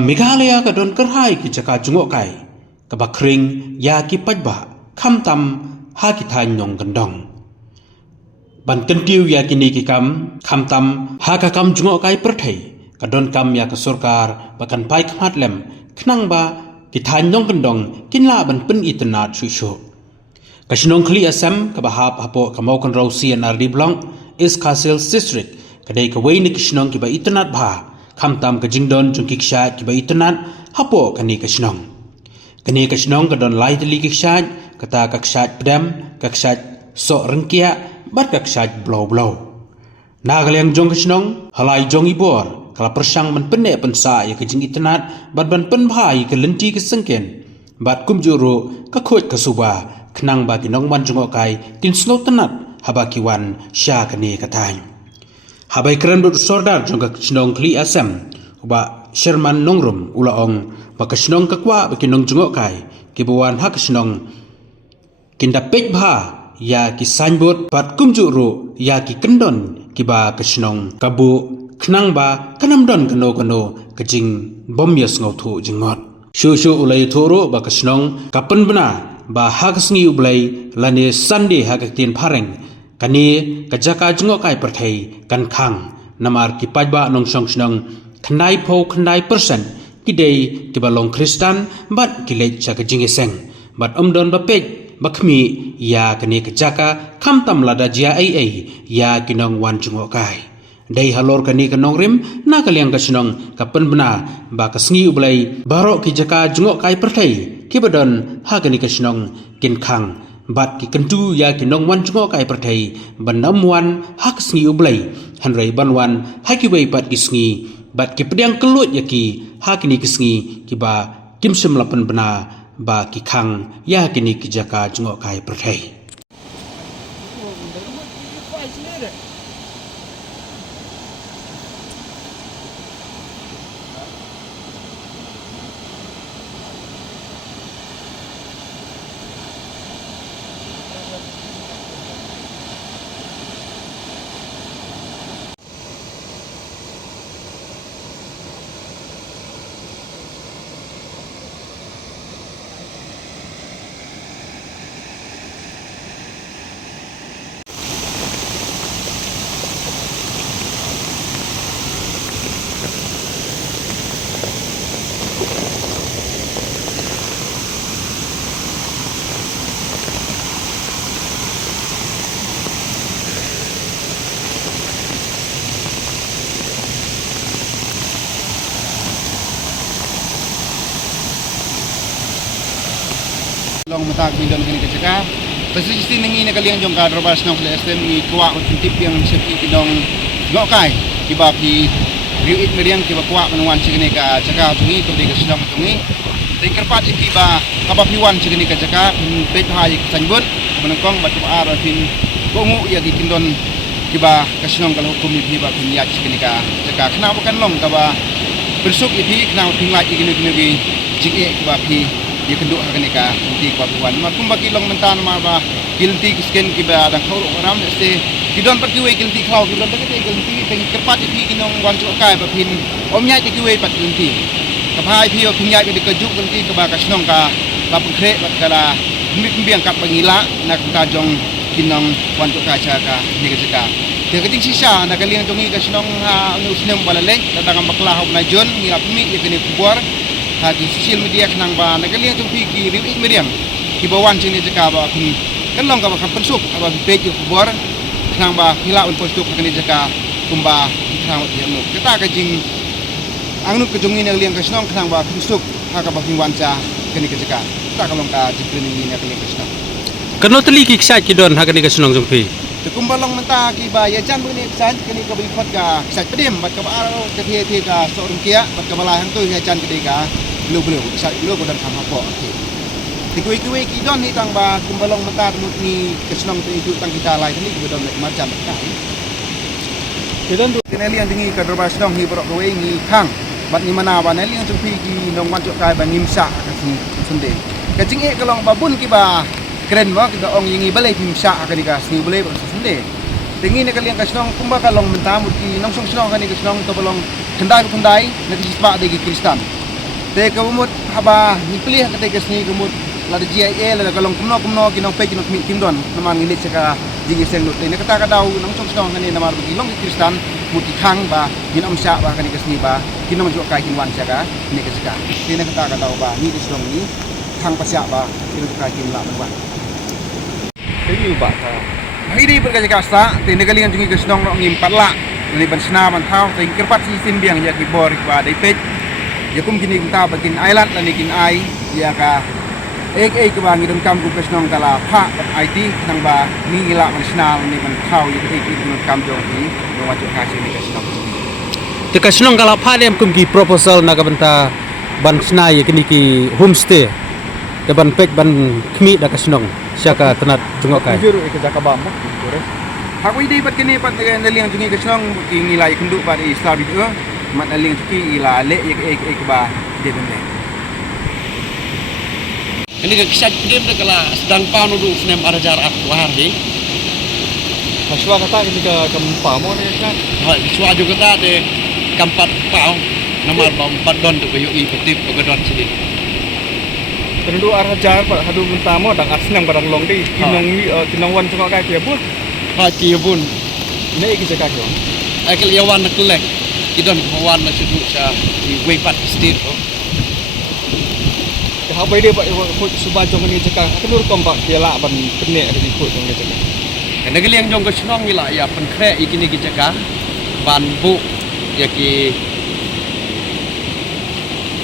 Meghalaya ka don kerhai ki jaka jungok kai ka bakring ya ki pajba kham tam ha ki thai nyong gandong ban kentiu ya ki ni ki kam kham tam ha ka kam jungok kai perthai ka don kam ya ka sarkar bakan pai khmat lem khnang ba ki thai nyong gandong kinla ban pen itna chu shu ka shinong khli asam ka ba hap hapo ka mau kan rau CNR di blong is Castle district kadai ka wei ni ki shinong ki ba itna bha kham tam ka jingdon chung ki ksha ki ba itnat hapo kani ka shnong ka don lai tli ki ksha kata ka ksha pdam ka ksha so rengkia bat ka ksha blow nagalyang jong ka shnong halai jong ibor kala persang man penne pensa ya ka jing itnat bat ban pen bhai ka lenti ka sengken bat kum juro ka khoj ka suba khnang ba ki nong man jungo kai tin snow tanat haba ki wan sha kani ka thai habai kran bu sordar jong ka chnong kli asam ba sherman nongrum ulaong ba ka chnong ka kwa ba ki nong jungo kai ki buwan ha ka chnong kinda pej bha ya ki signboard pat kumju ru ya ki kendon ki ba ka chnong ka bu khnang ba kanam don kano ka jing bom yes ngau thu jingot shu ulai thoro ba ka chnong ka pen bna ba ha ka sngi ublai lane sunday ha ka tin phareng kani kajaka jungo kai perthai kan khang namar ki pajba nong song snong khnai pho khnai person ki dei ki balong kristan bat ki le cha ka jinge seng bat omdon ba pej bakhmi ya kani kajaka kham tam lada jia ai ya kinong wan jungo kai dei halor kani kanong rim na kalyang ka snong ka penbna ba ka sngi ublai baro ki jaka jungo kai perthai ki badon ha kani ka snong kin khang bat ki kentu ya ki nong wan jungo kai perthai banam wan hak sngi ublai hanrei banwan haki wei bat ki sngi bat ki pedang kelut ya ki hakini ki sngi ki ba kimsem lapan bena ba ki khang ya kini ki jaka jungo kai perthai long mata bidon kini keceka pasti nengi nakaliang jong ka drobas nong lestem ni kuak tip yang sepi kidong ngokai kibapi riuit meriang kiba kuak menuan cikini ka ceka tungi tu di kesidang tungi tingkerpat kiba kabapiwan cikini ka ceka pet hai sanbut menengkong batu arafin gongu ya dikindon kiba kesidang kalau hukum ibi ba pinyat cikini ka ceka kenapa kan long kaba bersuk ibi kenapa pinglai ikini jike kibapi dia kenduk hakani ka nanti kuat-kuat makum bagi long mentan ma ba kilti kisken kiba ada kau ram se kidon pat kiwe kilti kau kidon pat kilti teng kerpat ipi kinong wan chu kai ba pin omnya ti kiwe pat kilti kapai pi pinya bi kejuk kilti ka ba kasnong ka pengkre bat kala mbiang kap bangila nak ta jong kinong wan chu ka cha ka ni ka ka dia keting sisa nak kalian jongi kasnong ha usnem balale datang bakla hop na jon ni apmi ikini kubur di sosial media kenang ba nagaliang tung pigi riwit meriam ki bawan sini jaka ba kan long ka ba pensuk ba page kubur kenang ba hila un postuk kani jaka kumba kenang dia mu kita ka jing angnu ke jongin nagaliang kasnong kenang ba pensuk ha ka ba wanca kani ka jaka kita ka long ka jiprin ni nagaliang kasnong kano teli ki ksai ki don ha kani kasnong jompi kumba long menta ki ba ya jan buni san kani ka bi khot ka ksai pedem bat ka ba ka the ka so rumkia bat ka bala hang tu ya jan kedi ka belum saya belum dan sama apa Tikui ki don ni tang ba kumbalong mata mut ni kesnong tu itu tang kita lai ni ki don macam kai Kedon tu kenali yang tinggi ka drobas dong hi borok kowe ni khang bat ni mana ba nali yang tumpi ki nong wan cok kai ba ngimsa ka si sunde kacing e kalong babun ki ba keren ba ki ong yingi balai ngimsa ka ni ka si balai ba sunde tinggi ni kaliang kasnong kumba kalong mentamut ki nong song snong ka ni kasnong to balong kendai na ki ba de ki kristan te kamut haba ni pilih kate kesni kamut la de GIA la kalong kumno kinong pe kinong tim don naman ngilit saka jigi seng lut ne kata kadau nang chong stong kani namar bagi long kristan muti khang ba kin amsha ba kani kesni ba kinong jo kai kin wan saka ne kesaka ne kata kadau ba ni stong ni khang pasya ba kinong kai kin la ba Review ba ta? hari di berkaca kasta te ne kalingan jungi kesnong no ngim patla ni ban sna man thau te kirpat si sim biang ya ki bor ba dai pet ya kum kini ta bakin island la ni kin ai ya ka ek ba ngi don kam ku kesnong tala pha IT nang ba ni gila man sna ni ban thau ya ek don kam jong ni no wa jo ka si ni kesnong te kasnong kala pha dem kum ki proposal na kabanta ban sna ye kini ki homestay te ban pek ban khmi da kasnong syaka tenat jungok kai Juru ke jaka ba mo. Juru. Aku ide pat kini pat naling jungi kesnong ki ngila ya kenduk ba di star di mat naling ki ila le ek ba de bende Ini ke kisah game dah kala sedang panu du senem arajar akwar ni. Haswa kata ketika kampa mo ni kan. Hal suah juga tak de kampat pau namar bam padon tu bayu i petip pagadon sini. Penduduk Arajar pada hadu pertama dan asnang barang long di kinong wan tengok kai kia pun. Ha ki bun. Ini iki cakap yo. Ai kel yawan nak lek. Kidon kawan nak sudu sa di wepat state. How by dia pak subah jong ni cakap. Kenur kompak kia la ban kenek di ikut jong ni cakap. Kena geli yang jong kesnong ni lah ya penkre ikini ki jaga ban bu ya ki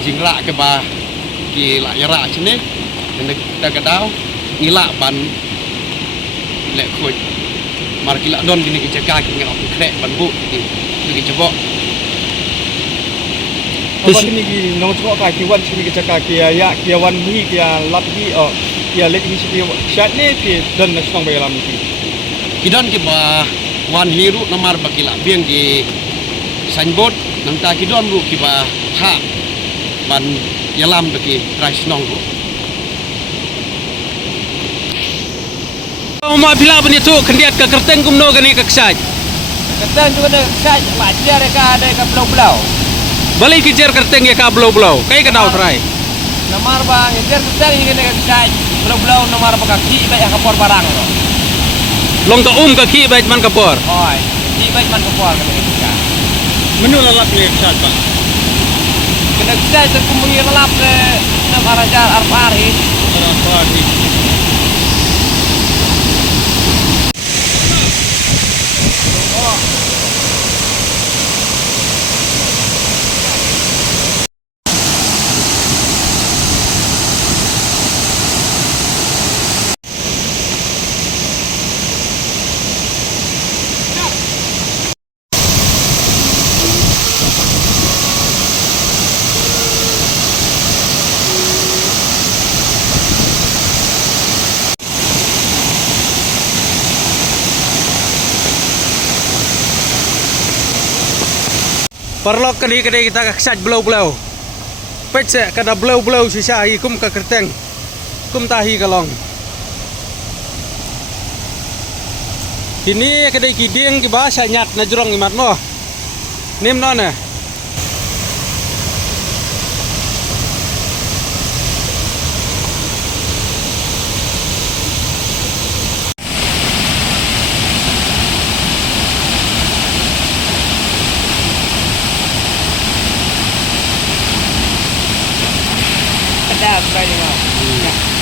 jingla ke ba ki la yara sini kena kita kadau ngila ban lek khoj mar ki la don kini ki jaga ki ngau penkre ban bu ki jebok Apa ni ki nong tengok kai ki wan sini cakap kia ya kia wan hi kia lat hi kia lek ni sini syat ni ki dan nasong bayalam ni. kidon ki ba wan hiru namar bakila biang ki signboard nang ta kidon ru ki ba ha ban yalam baki raisnong ru ma bila bani tu kendiat ka kerteng kumno kani ka ksaj Ketan tu ada saj mak dia ada ka belau-belau. balai kijer kerteng ya ka blau kai ka dau trai Namar ba ngejar ketan ini ka saj belau-belau namar ba kaki baik kapor barang tu. long ka ka ki bait man kapor Oi, ki baik man kapor ka kita. Menu lalap ni syat pak. Kena saj terkumpul lelap ke nam arajar arfari. Apa ni? Perlok kani kadai kita ka ksaj blau pet se kada blau sisa hi kum ka kerteng kum tahi kalong kini kadai kiding ki ba sa nyat na jurong imat no nim no ne Ada sebagai